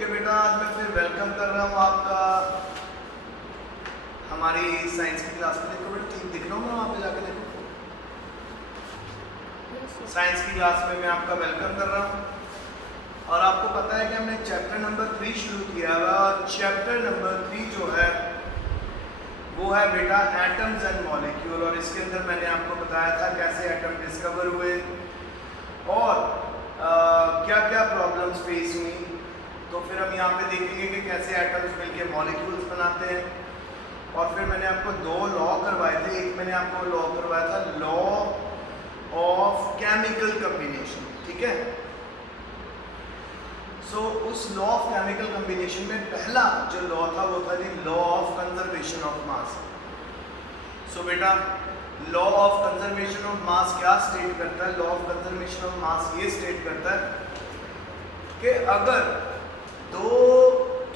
Okay बेटा, आज मैं फिर वेलकम कर रहा हूँ आपका हमारी साइंस की क्लास में। देखो बेटा, ठीक दिख रहा हूँ मैं वहाँ पे जाके देखो। साइंस की क्लास में मैं आपका वेलकम कर रहा हूँ और आपको पता है कि हमने चैप्टर नंबर 3 शुरू किया हुआ और चैप्टर नंबर 3 जो है वो है बेटा एटम्स एंड मॉलिक्यूल। और इसके अंदर मैंने आपको बताया था कैसे एटम डिस्कवर हुए और क्या क्या प्रॉब्लम्स फेस हुई। तो फिर हम यहाँ पे देखेंगे कि कैसे एटम्स मिलके मॉलिक्यूल्स बनाते हैं। और फिर मैंने आपको दो लॉ करवाए थे। एक मैंने आपको लॉ करवाया था लॉ ऑफ केमिकल कम्बिनेशन, ठीक है। सो उस लॉ ऑफ केमिकल कम्बिनेशन में पहला जो लॉ था वो था जी law of conservation of mass. So बेटा, law of conservation of mass क्या स्टेट करता है? Law of conservation of mass ये स्टेट करता है कि अगर दो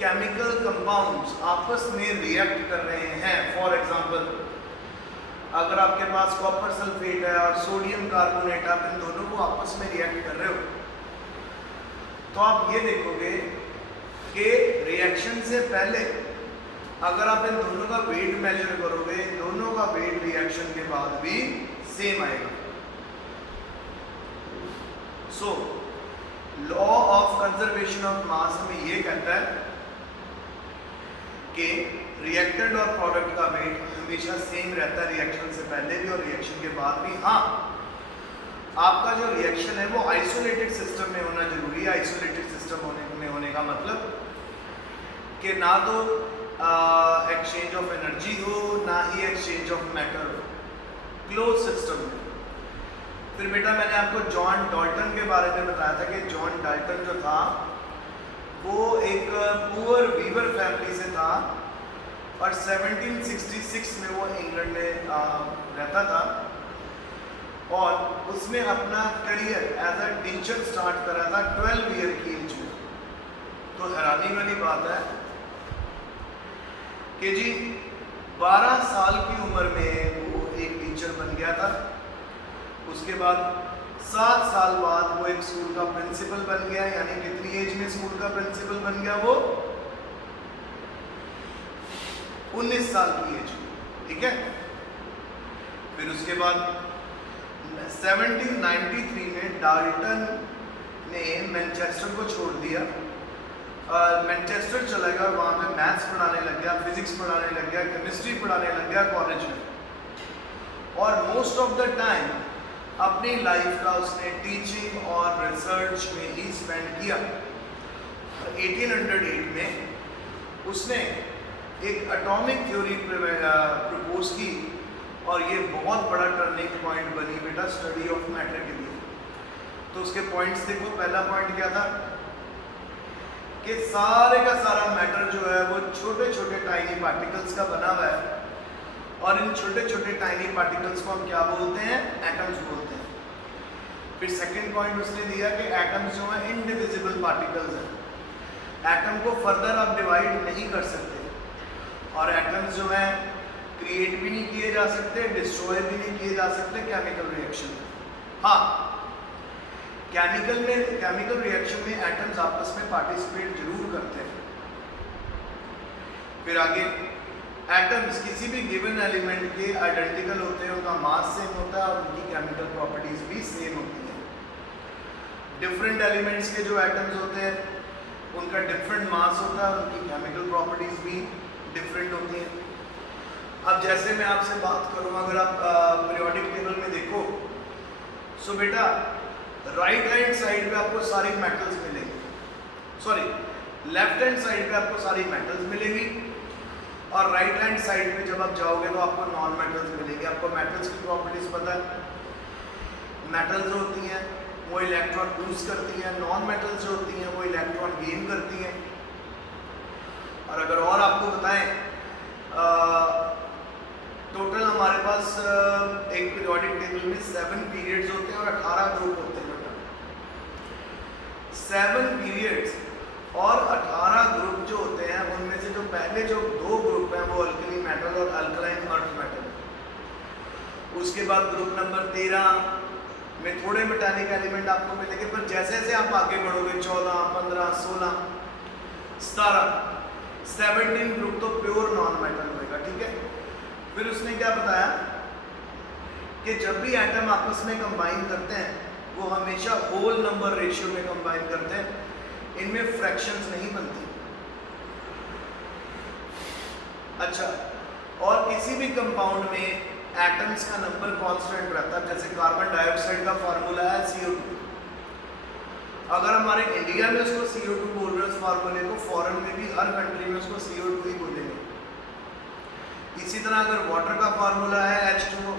केमिकल कंपाउंड्स आपस में रिएक्ट कर रहे हैं, फॉर एग्जांपल अगर आपके पास कॉपर सल्फेट है और सोडियम कार्बोनेट, आप इन दोनों को आपस में रिएक्ट कर रहे हो, तो आप ये देखोगे कि रिएक्शन से पहले अगर आप इन दोनों का वेट मेजर करोगे, इन दोनों का वेट रिएक्शन के बाद भी सेम आएगा। So law of conservation of मास हमें ये कहता है कि रिएक्टेंट और प्रोडक्ट का वेट हमेशा सेम रहता है, रिएक्शन से पहले भी और रिएक्शन के बाद भी। हाँ, आपका जो रिएक्शन है वो आइसोलेटेड सिस्टम में होना जरूरी है। आइसोलेटेड सिस्टम होने का मतलब कि ना तो एक्सचेंज ऑफ एनर्जी हो, ना ही एक्सचेंज ऑफ मैटर हो, क्लोज सिस्टम में। फिर बेटा मैंने आपको जॉन डाल्टन के बारे में बताया था कि जॉन डाल्टन जो था वो एक पुअर वीवर फैमिली से था और 1766 में वो इंग्लैंड में रहता था और उसने अपना career as a teacher start करा था 12 ईयर की एज में। तो हैरानी वाली बात है कि जी 12 साल की उम्र में वो एक टीचर बन गया था। उसके बाद 7 साल बाद वो एक स्कूल का प्रिंसिपल बन गया। यानी कितनी एज में स्कूल का प्रिंसिपल बन गया? वो 19 साल की एज में, ठीक है। फिर उसके बाद 1793 में डाल्टन ने मैनचेस्टर को छोड़ दिया, मैनचेस्टर चला गया और वहाँ पे मैथ्स पढ़ाने लग गया, फिजिक्स पढ़ाने लग गया, केमिस्ट्री पढ़ाने लग गया कॉलेज में। और मोस्ट ऑफ द टाइम अपनी लाइफ का उसने टीचिंग और रिसर्च में ही स्पेंड किया। 1808 में उसने एक एटॉमिक थ्योरी प्रपोज की और ये बहुत बड़ा टर्निंग पॉइंट बनी बेटा स्टडी ऑफ मैटर के लिए। तो उसके पॉइंट्स देखो। पहला पॉइंट क्या था कि सारे का सारा मैटर जो है वो छोटे छोटे टाइनी पार्टिकल्स का बना हुआ है और इन छोटे छोटे टाइनी पार्टिकल्स को हम क्या बोलते हैं? एटम्स बोलते हैं। फिर सेकंड पॉइंट उसने दिया कि एटम्स जो है इनडिविजिबल पार्टिकल्स हैं। एटम को फर्दर आप डिवाइड नहीं कर सकते और एटम्स जो हैं क्रिएट भी नहीं किए जा सकते, डिस्ट्रॉय भी नहीं किए जा सकते केमिकल रिएक्शन में। हाँ, केमिकल रिएक्शन में एटम्स आपस में पार्टिसिपेट जरूर करते हैं। फिर आगे एटम्स किसी भी गिवन एलिमेंट के आइडेंटिकल होते हैं, उनका मास सेम होता है और उनकी केमिकल प्रॉपर्टीज भी सेम होती हैं। डिफरेंट एलिमेंट्स के जो एटम्स होते हैं उनका डिफरेंट मास होता है, उनकी केमिकल प्रॉपर्टीज भी डिफरेंट होती हैं। अब जैसे मैं आपसे बात करूं, अगर आप पीरियोडिक टेबल में देखो, सो बेटा राइट हैंड साइड पे आपको सारी मेटल्स मिलेंगी, सॉरी लेफ्ट हैंड साइड पे आपको सारी मेटल्स मिलेंगी और राइट हैंड साइड पे जब आप जाओगे तो आपको नॉन मेटल्स मिलेंगे। आपको मेटल्स की प्रॉपर्टीज पता है। मेटल्स जो होती हैं वो इलेक्ट्रॉन लूज करती हैं, नॉन मेटल्स जो होती हैं वो इलेक्ट्रॉन गेन करती हैं। और अगर और आपको बताएं, टोटल हमारे पास एक पीरियोडिक टेबल में 7 पीरियड्स होते हैं और 18 ग्रुप होते हैं बेटा। 7 पीरियड्स और 18 ग्रुप जो होते हैं उनमें से जो पहले जो 2 ग्रुप हैं वो अल्कली मेटल और अल्कलाइन अर्थ मेटल। उसके बाद ग्रुप नंबर 13 में थोड़े मेटालिक एलिमेंट आपको मिलेंगे, पर जैसे जैसे आप आगे बढ़ोगे 14, 15, 16 17 17 ग्रुप तो प्योर नॉन मेटल होएगा, ठीक है। फिर उसने क्या बताया कि जब भी एटम आपस में कंबाइन करते हैं वो हमेशा होल नंबर रेशियो में कंबाइन करते हैं, इनमें फ्रैक्शंस नहीं बनती। अच्छा, और किसी भी कंपाउंड में एटम्स का नंबर कांस्टेंट रहता है। जैसे कार्बन डाइऑक्साइड का फार्मूला है CO2, अगर हमारे इंडिया में उसको CO2 बोल रहे हैं उस फार्मूले को, फॉरेन में भी हर कंट्री में उसको CO2 ही बोलेंगे। इसी तरह अगर वाटर का फार्मूला है H2O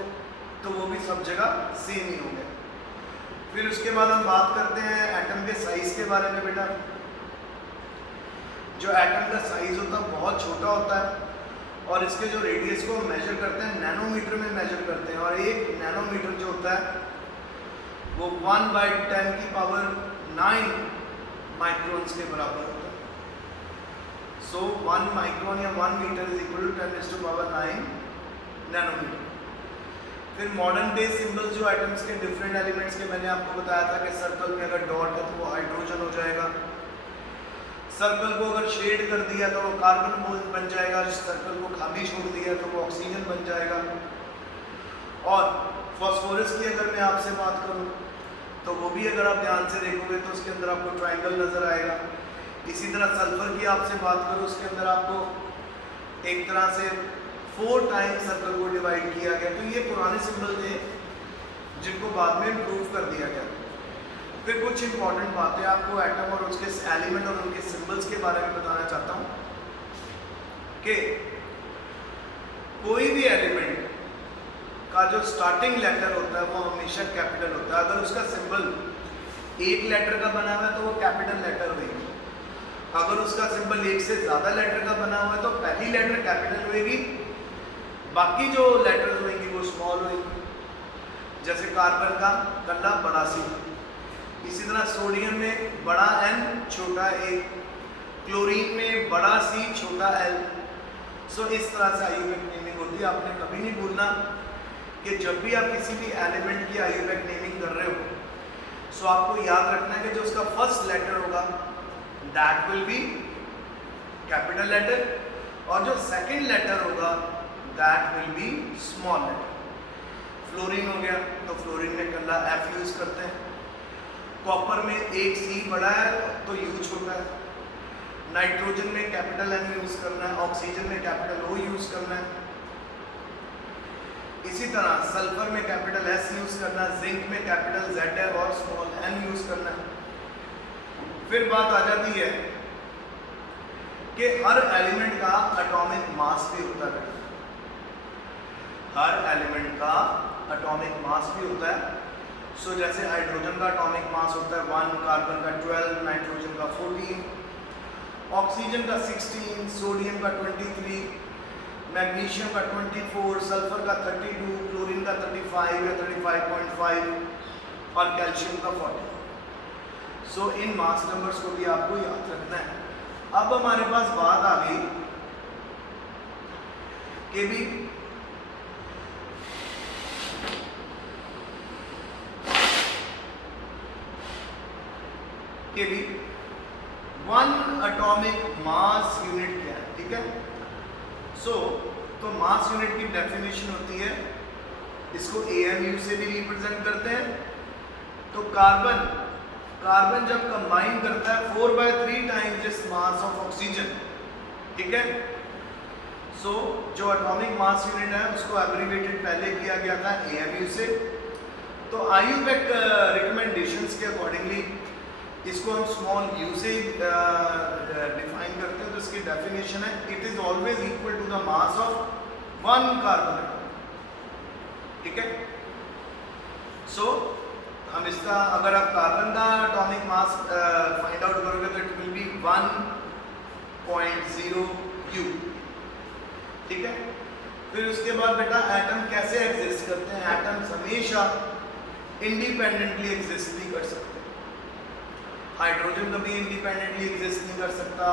तो वो भी सब जगह सेम ही होंगे। फिर उसके बाद हम बात करते हैं एटम के साइज के बारे में। बेटा जो एटम का साइज होता है बहुत छोटा होता है और इसके जो रेडियस को मेजर करते हैं नैनोमीटर में मेजर करते हैं, और एक नैनोमीटर जो होता है वो 1/10⁹ माइक्रोन्स के बराबर होता है। सो 1 माइक्रोन या 1 metre is equal to 10⁹ nanometre. फिर मॉडर्न डे सिंबल्स जो एटम्स के डिफरेंट एलिमेंट्स के, मैंने आपको बताया था कि सर्कल में अगर डॉट है तो वो हाइड्रोजन हो जाएगा, सर्कल को अगर शेड कर दिया तो वो कार्बन बन जाएगा, सर्कल को खाली छोड़ दिया तो वो ऑक्सीजन बन जाएगा। और फास्फोरस की अगर मैं आपसे बात करूं तो वो भी अगर आप ध्यान से देखोगे तो उसके अंदर आपको ट्रायंगल नजर आएगा। इसी तरह सल्फर की आपसे बात करूं, उसके अंदर आपको एक तरह से 4 टाइम्स सर्कल को डिवाइड किया गया। तो ये पुराने सिंबल थे जिनको बाद में इम्प्रूव कर दिया गया। फिर कुछ इंपॉर्टेंट बातें आपको एटम और उसके एलिमेंट और उनके सिंबल्स के बारे में बताना चाहता हूं कि कोई भी एलिमेंट का जो स्टार्टिंग लेटर होता है वो हमेशा कैपिटल होता है। अगर उसका सिंबल एक लेटर का बना हुआ है तो वो कैपिटल लेटर होगी। अगर उसका सिंबल एक से ज्यादा लेटर का बना हुआ है तो पहली लेटर कैपिटल होगी, बाकी जो लेटर्स होंगी वो स्मॉल होगी। जैसे कार्बन का कल्ला बड़ा सी, इसी तरह सोडियम में बड़ा N छोटा a, क्लोरीन में बड़ा C छोटा l। सो इस तरह से आयुर्वेद नेमिंग होती है। आपने कभी नहीं भूलना कि जब भी आप किसी भी एलिमेंट की आयुर्वेद नेमिंग कर रहे हो सो आपको याद रखना है कि जो उसका फर्स्ट लेटर होगा that will be capital letter, और जो सेकंड लेटर होगा that will be small letter. Fluorine हो गया तो फ्लोरीन में कल्ला F यूज करते हैं। कॉपर में एक C बड़ा है तो U छोटा है। नाइट्रोजन में कैपिटल N यूज करना है, ऑक्सीजन में कैपिटल O यूज करना है। इसी तरह सल्फर में कैपिटल S यूज करना है, जिंक में कैपिटल Z है और स्मॉल n यूज करना है। फिर बात आ जाती है कि हर एलिमेंट का एटॉमिक मास भी होता है। हर एलिमेंट का एटॉमिक मास भी होता है। सो जैसे हाइड्रोजन का एटॉमिक मास होता है 1, कार्बन का 12, नाइट्रोजन का 14, ऑक्सीजन का 16, सोडियम का 23, मैग्नीशियम का 24, सल्फर का 32, क्लोरीन का 35 या 35.5 और कैल्शियम का 40। सो इन मास नंबर्स को भी आपको याद रखना है। अब हमारे पास बात आ गई कि भी वन एटॉमिक मास यूनिट क्या है, ठीक है। तो मास यूनिट की डेफिनेशन होती है, इसको AMU से भी रिप्रेजेंट करते हैं। तो कार्बन जब कंबाइन करता है 4/3 times this mass of oxygen, ठीक है। जो एटॉमिक मास यूनिट है उसको एब्रिविएटेड पहले किया गया था AMU से। तो आयुर्वेद रिकमेंडेशंस के अकॉर्डिंगली इसको हम स्मॉल u से डिफाइन करते हैं। तो इसकी डेफिनेशन है it is always equal to the mass of 1 carbon atom, ठीक है। हम इसका अगर आप कार्बन का एटॉमिक मास फाइंड आउट करोगे तो इट विल बी 1.0 u, ठीक है। फिर उसके बाद बेटा एटम कैसे एग्जिस्ट करते हैं। एटम्स हमेशा इंडिपेंडेंटली एग्जिस्ट नहीं कर सकते। हाइड्रोजन कभी इंडिपेंडेंटली एग्जिस्ट नहीं कर सकता,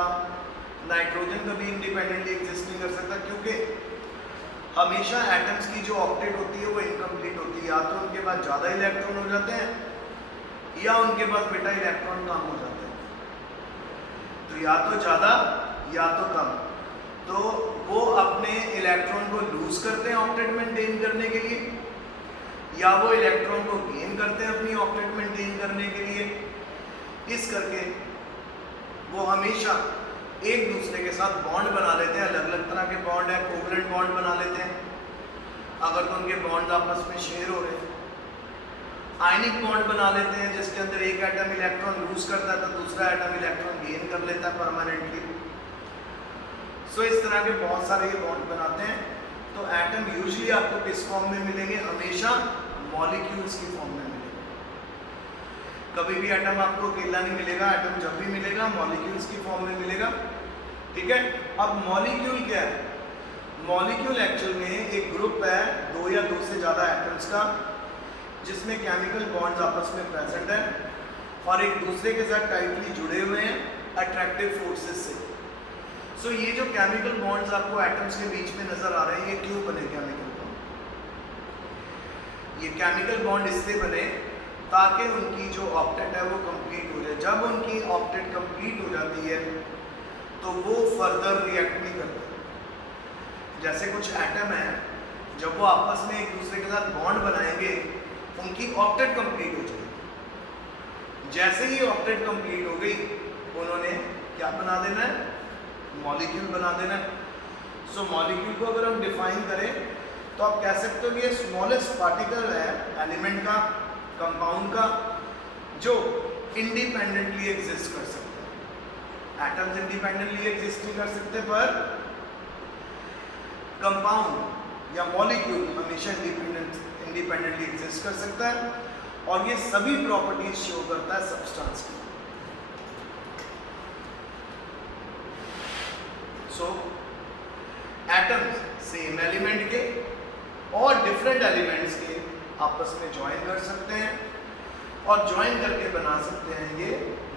नाइट्रोजन कभी इंडिपेंडेंटली एग्जिस्ट नहीं कर सकता, क्योंकि हमेशा एटम्स की जो ऑक्टेट होती है वो इनकम्प्लीट होती है। या तो उनके पास ज़्यादा इलेक्ट्रॉन हो जाते हैं या उनके पास बेटा इलेक्ट्रॉन कम हो जाते हैं। तो या तो ज़्यादा या तो कम, तो वो अपने इलेक्ट्रॉन को लूज करते हैं ऑक्टेट मेंटेन करने के लिए, या वो इलेक्ट्रॉन को गेन करते हैं अपनी ऑक्टेट मेंटेन करने के लिए। इस करके वो हमेशा एक दूसरे के साथ बॉन्ड बना लेते हैं, अलग अलग तरह के बॉन्ड है, कोवलेंट बॉन्ड बना लेते हैं अगर तो उनके बॉन्ड आपस में शेयर हो रहे हैं। आयनिक बॉन्ड बना लेते हैं जिसके अंदर एक एटम इलेक्ट्रॉन लूज करता है तो दूसरा एटम इलेक्ट्रॉन गेन कर लेता है परमानेंटली। सो इस तरह के बहुत सारे ये बॉन्ड बनाते हैं। तो एटम यूजुअली आपको किस फॉर्म में मिलेंगे? हमेशा मॉलिक्यूल्स की फॉर्म में मिलेंगे। कभी भी एटम आपको अकेला नहीं मिलेगा, एटम जब भी मिलेगा मॉलिक्यूल्स की फॉर्म में मिलेगा। ठीक है, अब मॉलिक्यूल क्या है? मॉलिक्यूल एक्चुअल में एक ग्रुप है दो या दो से ज़्यादा एटम्स का जिसमें केमिकल बॉन्ड्स आपस में प्रेजेंट है और एक दूसरे के साथ टाइटली जुड़े हुए हैं अट्रैक्टिव फोर्सेस से। सो ये जो केमिकल बॉन्ड्स आपको एटम्स के बीच में नजर आ रहे हैं, ये क्यों बने केमिकल बॉन्ड? ये केमिकल बॉन्ड इसलिए बने ताकि उनकी जो ऑक्टेट है वो कंप्लीट हो जाए। जब उनकी ऑक्टेट कंप्लीट हो जाती है तो वो फर्दर रिएक्ट नहीं करते। जैसे कुछ एटम है, जब वो आपस में एक दूसरे के साथ बॉन्ड बनाएंगे उनकी ऑक्टेट कंप्लीट हो जाएगी। जैसे ही ऑक्टेट कंप्लीट हो गई उन्होंने क्या बना देना है? मॉलिक्यूल बना देना है। सो मॉलिक्यूल को अगर हम डिफाइन करें तो आप कह सकते हो कि ये स्मॉलेस्ट पार्टिकल है एलिमेंट का, कंपाउंड का, जो इंडिपेंडेंटली एग्जिस्ट कर सकता है। एटम्स इंडिपेंडेंटली एग्जिस्ट नहीं कर सकते, पर कंपाउंड या मॉलिक्यूल हमेशा इंडिपेंडेंटली एग्जिस्ट कर सकता है और ये सभी प्रॉपर्टीज शो करता है सब्सटेंस की। सो एटम्स सेम एलिमेंट के और डिफरेंट एलिमेंट्स के आपस में ज्वाइन कर सकते हैं और ज्वाइन करके बना सकते हैं ये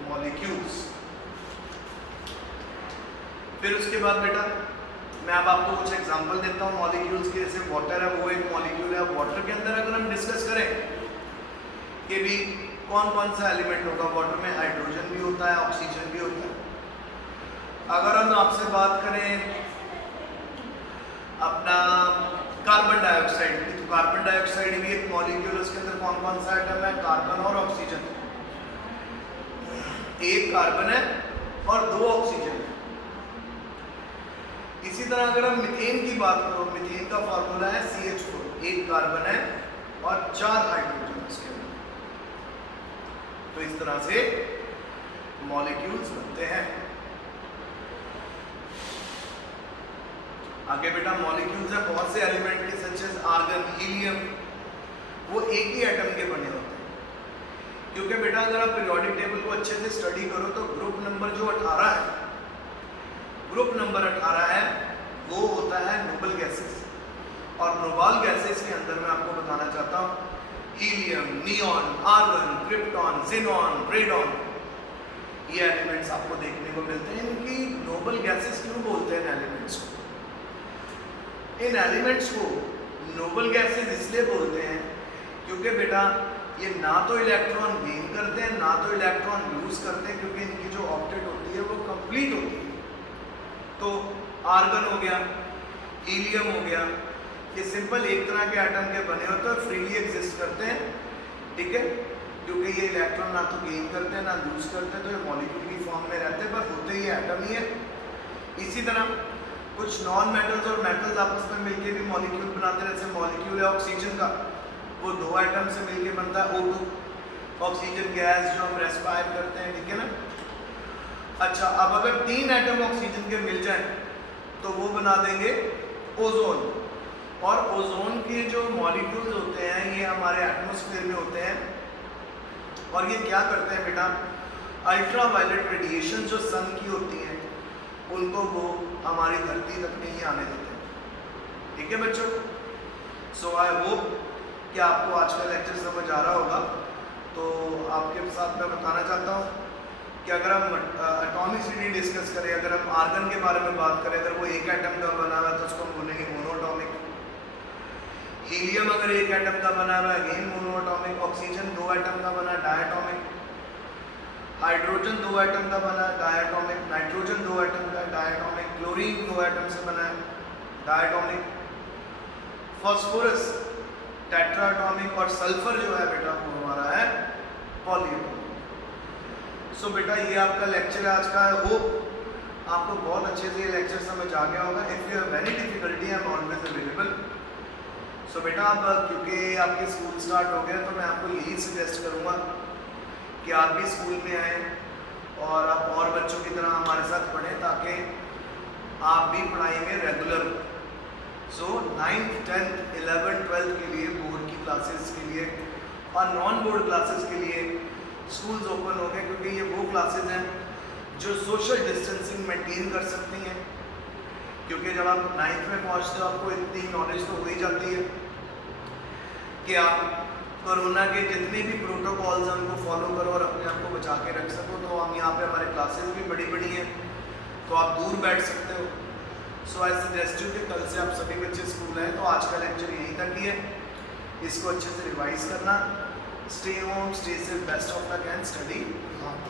मॉलिक्यूल्स। फिर उसके बाद बेटा मैं अब आपको कुछ एग्जांपल देता हूँ मॉलिक्यूल्स के। जैसे वाटर है, वो एक मॉलिक्यूल है। वाटर के अंदर अगर हम डिस्कस करें कि भी कौन कौन सा एलिमेंट होगा, वाटर में हाइड्रोजन भी होता है, ऑक्सीजन भी होता है। अगर हम आपसे बात करें अपना कार्बन डाइऑक्साइड की, तो कार्बन डाइऑक्साइड भी एक मॉलिक्यूल है। उसके अंदर कौन कौन सा एटम है? कार्बन और ऑक्सीजन। एक कार्बन है और दो ऑक्सीजन है। इसी तरह अगर हम मीथेन की बात करो, मीथेन का फॉर्मूला है CH4, एक कार्बन है और 4 हाइड्रोजन उसके अंदर। तो इस तरह से मॉलिक्यूल्स बनते हैं। आगे बेटा मॉलिक्यूल्स है बहुत से एलिमेंट के, सच एज आर्गन, हीलियम, वो एक ही एटम के बने होते हैं। क्योंकि बेटा अगर आप पीरियोडिक टेबल को अच्छे से स्टडी करो तो ग्रुप नंबर जो 18 है, ग्रुप नंबर 18 है, वो होता है नोबल गैसेस। और नोबल गैसेस के अंदर मैं आपको बताना चाहता हूँ helium, neon, argon, krypton, xenon, radon, ये एलिमेंट्स आपको देखने को मिलते हैं। इनकी नोबल गैसेस क्यों बोलते हैं एलिमेंट्स को? इन एलिमेंट्स को नोबल गैसेस इसलिए बोलते हैं क्योंकि बेटा ये ना तो इलेक्ट्रॉन गेन करते हैं ना तो इलेक्ट्रॉन लूज करते हैं, क्योंकि इनकी जो ऑक्टेट होती है वो कंप्लीट होती है। तो आर्गन हो गया, हीलियम हो गया, ये सिंपल एक तरह के एटम के बने होते हैं, फ्रीली एग्जिस्ट करते हैं। ठीक है, क्योंकि ये इलेक्ट्रॉन ना तो गेन करते हैं ना लूज करते हैं, तो ये मॉलिक्यूल की फॉर्म में रहते हैं, पर होते ही एटम ही है। इसी तरह कुछ नॉन मेटल्स और मेटल्स आपस में मिलके भी मॉलिक्यूल बनाते हैं। जैसे मॉलिक्यूल है ऑक्सीजन का, वो 2 एटम से मिलके बनता है O2, ऑक्सीजन गैस जो हम रेस्पायर करते हैं। ठीक है ना? अच्छा, अब अगर 3 एटम ऑक्सीजन के मिल जाएं तो वो बना देंगे ओजोन। और ओजोन के जो मॉलिक्यूल्स होते हैं ये हमारे एटमॉस्फेयर में होते हैं और ये क्या करते हैं बेटा, अल्ट्रावायलेट रेडिएशन जो सन की होती है उनको वो हमारी धरती तक नहीं आने देते हैं। ठीक है बच्चों? सो आई होप कि आपको आज का लेक्चर समझ आ रहा होगा। तो आपके साथ मैं बताना चाहता हूँ कि अगर हम एटॉमिसिटी डिस्कस करें, अगर हम आर्गन के बारे में बात करें, अगर वो एक एटम का बना हुआ है तो उसको हम बोलेंगे मोनोएटॉमिक। हीलियम अगर एक एटम का बना हुआ है अगेन मोनोएटॉमिक। ऑक्सीजन 2 एटम का बना डायटॉमिक। हाइड्रोजन 2 एटम का बना है, डायटोमिक, नाइट्रोजन 2 एटम का, डायटोमिक, क्लोरीन 2 एटम से बना है, डायटोमिक, फास्फोरस टेट्राटॉमिक, और सल्फर जो है बेटा वो हमारा है पॉलीएटॉमिक। सो बेटा ये आपका लेक्चर आज का है। होप आपको बहुत अच्छे से ये लेक्चर समझ आ गया होगा। If you have any difficulty I am always available. So बेटा अब क्योंकि आपके स्कूल स्टार्ट हो गया तो मैं आपको यही सजेस्ट करूँगा कि आप भी स्कूल में आएँ और आप और बच्चों की तरह हमारे साथ पढ़ें ताकि आप भी पढ़ाई में रेगुलर हो। सो 9th 10th 11th 12th के लिए बोर्ड की क्लासेस के लिए और नॉन बोर्ड क्लासेस के लिए स्कूल्स ओपन हो गए, क्योंकि ये वो क्लासेस हैं जो सोशल डिस्टेंसिंग मेंटेन कर सकती हैं। क्योंकि जब आप 9th में पहुंचते हो आपको इतनी नॉलेज तो हो ही जाती है कि आप कोरोना के जितने भी प्रोटोकॉल्स हैं उनको फॉलो करो और अपने आप को बचा के रख सको। तो हम यहाँ पे हमारे क्लासेस भी बड़ी बड़ी हैं तो आप दूर बैठ सकते हो। सो आई सजेस्ट यू कि कल से आप सभी बच्चे स्कूल हैं। तो आज का लेक्चर यहीं तक ही है, इसको अच्छे से रिवाइज करना। Stay home, stay safe, best of luck and study hard.